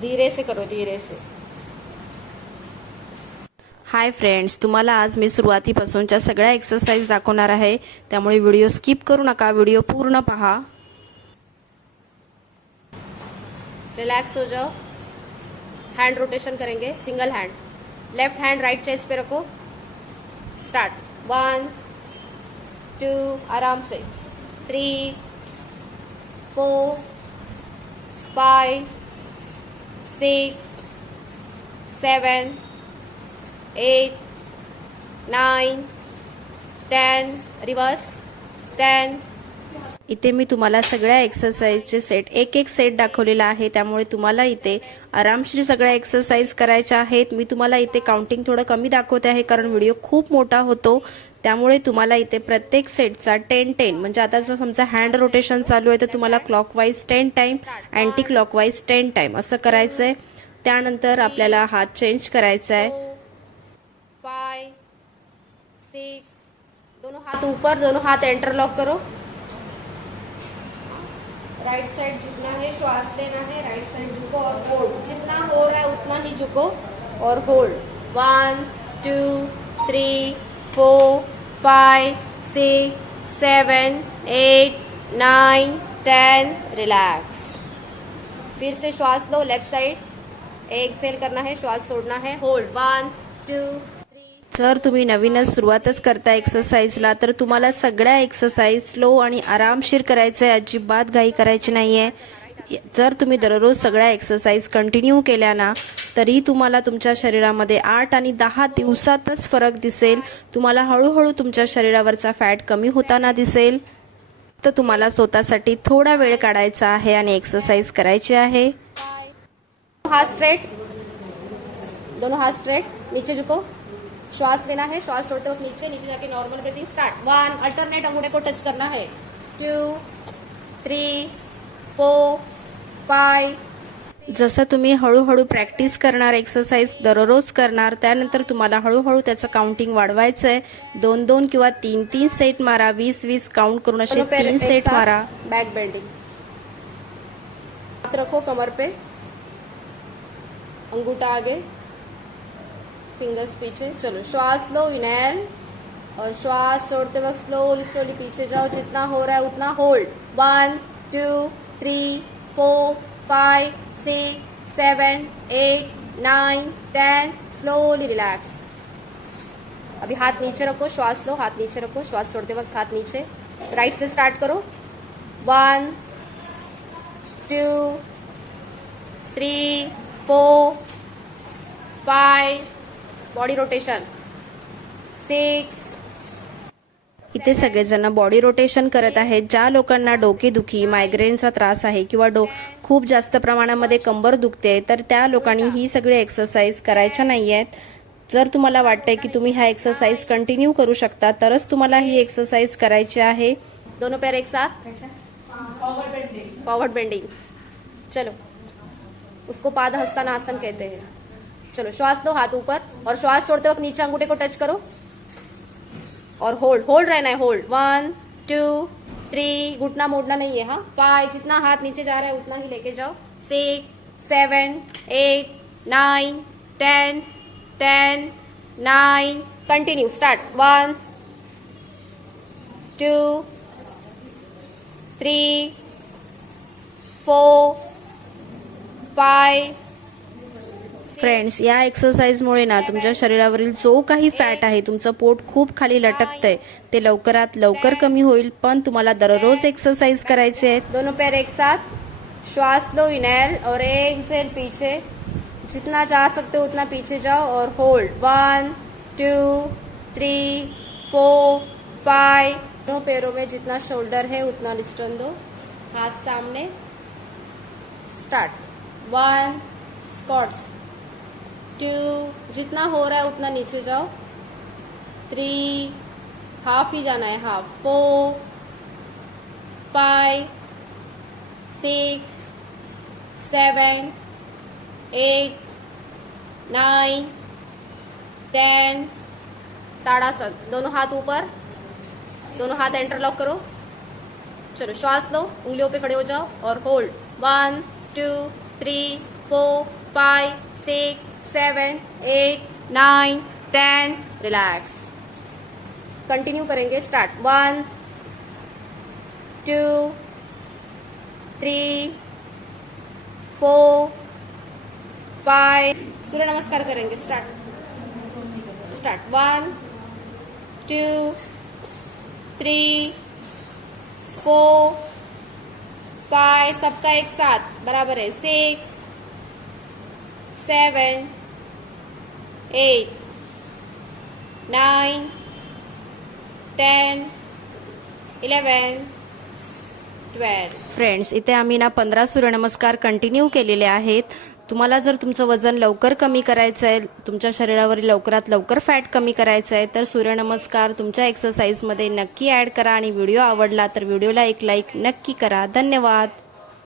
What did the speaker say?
धीरे से करो धीरे से. हाय फ्रेंड्स तुम्हाला आज मी सुरुवातीपासूनच्या सगळ्या एक्सरसाइज दाखवणार आहे. त्यामुळे व्हिडिओ स्किप करू नका व्हिडिओ पूर्ण पहा. रिलैक्स हो जाओ. हैंड रोटेशन करेंगे single hand left hand right chest पे रखो. स्टार्ट वन टू आराम से. Three four five six, seven, eight, nine, ten. reverse, ten. इथे मी तुम्हाला सगळ्या एक्सरसाइजचे सेट एक एक सेट दाखवलेला आहे. त्यामुळे तुम्हाला इथे आरामशीर सगळ्या एक्सरसाइज करायच्या आहेत. मी तुम्हाला इथे काउंटिंग थोडं कमी दाखवते आहे कारण व्हिडिओ खूप मोठा होतो. त्यामुळे तुम्हाला इथे प्रत्येक सेटचा टेन टेन म्हणजे आता जर समजा हँड रोटेशन चालू आहे तर तुम्हाला clockwise ten time anti clockwise ten time असं करायचं आहे त्यानंतर आपल्याला हात चेंज करायचा आहे. फाय सिक्स दोनों हाथ ऊपर दोनों हाथ इंटरलॉक करो. राइट साइड झुकना है, श्वास लेना है, राइट साइड झुको और होल्ड जितना हो रहा है उतना ही झुको और hold one two three four five six seven eight nine ten relax फिर से श्वास लो लेफ़्ट साइड एक्सेल करना है, श्वास छोड़ना है होल्ड वन टू जर तुम्ही नवीनच सुरुवातच करता एक्सरसाइजला तर तुम्हाला सगळ्या एक्सरसाइज स्लो आणि आरामशीर करायचं आहे अजिबात घाई करायची नाही आहे जर तुम्ही दररोज सगळ्या एक्सरसाइज कंटिन्यू केल्या ना तरी तुम्हाला तुमच्या शरीरामध्ये आठ आणि दहा दिवसातच फरक दिसेल. तुम्हाला हळूहळू तुमच्या शरीरावरचा फॅट कमी होताना दिसेल. तर तुम्हाला स्वतःसाठी थोडा वेळ काढायचा आहे आणि एक्सरसाइज करायची आहे. हाथ स्ट्रेट दोन हाथ स्ट्रेट नीचे झुको. श्वास लेना है श्वास छोड़ते वक्त नीचे नीचे जाके normal breathing start one alternate अंगूठे को टच करना है. टू थ्री फोर फाइव जसं तुम्ही हळूहळू प्रॅक्टिस करणार एक्सरसाइज दररोज करणार त्यानंतर तुम्हाला हळूहळू त्याचं काउंटिंग वाढवायचं आहे दोन दोन किंवा तीन तीन सेट मारा. वीस वीस काउंट करून असे तीन सेट मारा. बैक बेंडिंग रखो कमर पे. अंगूठा आगे. फिंगर्स पीछे। चलो, श्वास लो इनहेल और श्वास छोड़ते वक्त स्लोली स्लोली पीछे जाओ। जितना हो रहा है उतना hold one two three four five six seven eight nine ten slowly relax अभी हाथ नीचे रखो, श्वास लो, हाथ नीचे रखो। श्वास छोड़ते वक्त हाथ नीचे। राइट से स्टार्ट करो। One two three four five body rotation six इथे सगळेजण बॉडी रोटेशन करत आहेत. ज्या लोकांना डोकेदुखी मायग्रेनचा त्रास आहे किंवा डो खूप जास्त प्रमाणामध्ये कंबर दुखते तर त्या लोकांनी ही सगळी एक्सरसाइज करायच्या नाही आहेत जर तुम्हाला वाटतंय की तुम्ही हा एक्सरसाइज कंटिन्यू करू शकता तरच तुम्हाला ही एक्सरसाइज करायची आहे. दोनों पैर एक साथ. फॉरवर्ड बेंडिंग चलो. उसको पाद हस्तानासन कहते हैं. चलो, श्वास लो हाथ ऊपर और श्वास छोड़ते वक्त नीचे अंगूठे को टच करो। और होल्ड होल्ड रहना है होल्ड वन टू थ्री घुटना मोड़ना नहीं है हाँ? फाइव जितना हाथ नीचे जा रहा है, उतना ही लेके जाओ। Six seven eight nine ten ten nine continue start one two three four five friends या एक्सरसाइजमुळे ना तुमच्या शरीरावरील जो काही फॅट आहे तुमचं पोट खूप खाली लटकतंय. ते लवकरात लवकर कमी होईल पण तुम्हाला दररोज एक्सरसाइज करायचे आहेत. दोनों पैर एक साथ श्वास लो इनहेल और एक्सेल पीछे. जितना जा सकते हो उतना पीछे जाओ और hold one two three four five दोनों पैरों में जितना शोल्डर है उतना लिस्टन दो. हाथ सामने. स्टार्ट वन स्कॉट्स टू जितना हो रहा है उतना नीचे जाओ। थ्री हाफ़ ही जाना है half four five six seven eight nine ten ताड़ासन। दोनों हाथ ऊपर। दोनों हाथ इंटरलॉक करो। चलो, श्वास लो। उंगलियों पे खड़े हो जाओ और hold one two three four five six seven, eight, nine, ten, relax. Continue करेंगे start. One, two, three, four, five. सूर्य नमस्कार करेंगे, start. Start. One, two, three, four, five. सबका एक साथ, बराबर है। Six, seven eight, nine, ten eleven, twelve friends इथे आम्ही ना पंधरा सूर्यनमस्कार कंटिन्यू केलेले आहेत. तुम्हाला जर तुमचं वजन लवकर कमी करायचं आहे तुमच्या शरीरावरील लवकरात लवकर फॅट कमी करायचं आहे तर सूर्यनमस्कार तुमच्या एक्सरसाइजमध्ये नक्की ॲड करा. आणि व्हिडिओ आवडला तर व्हिडिओला एक लाईक नक्की करा. धन्यवाद.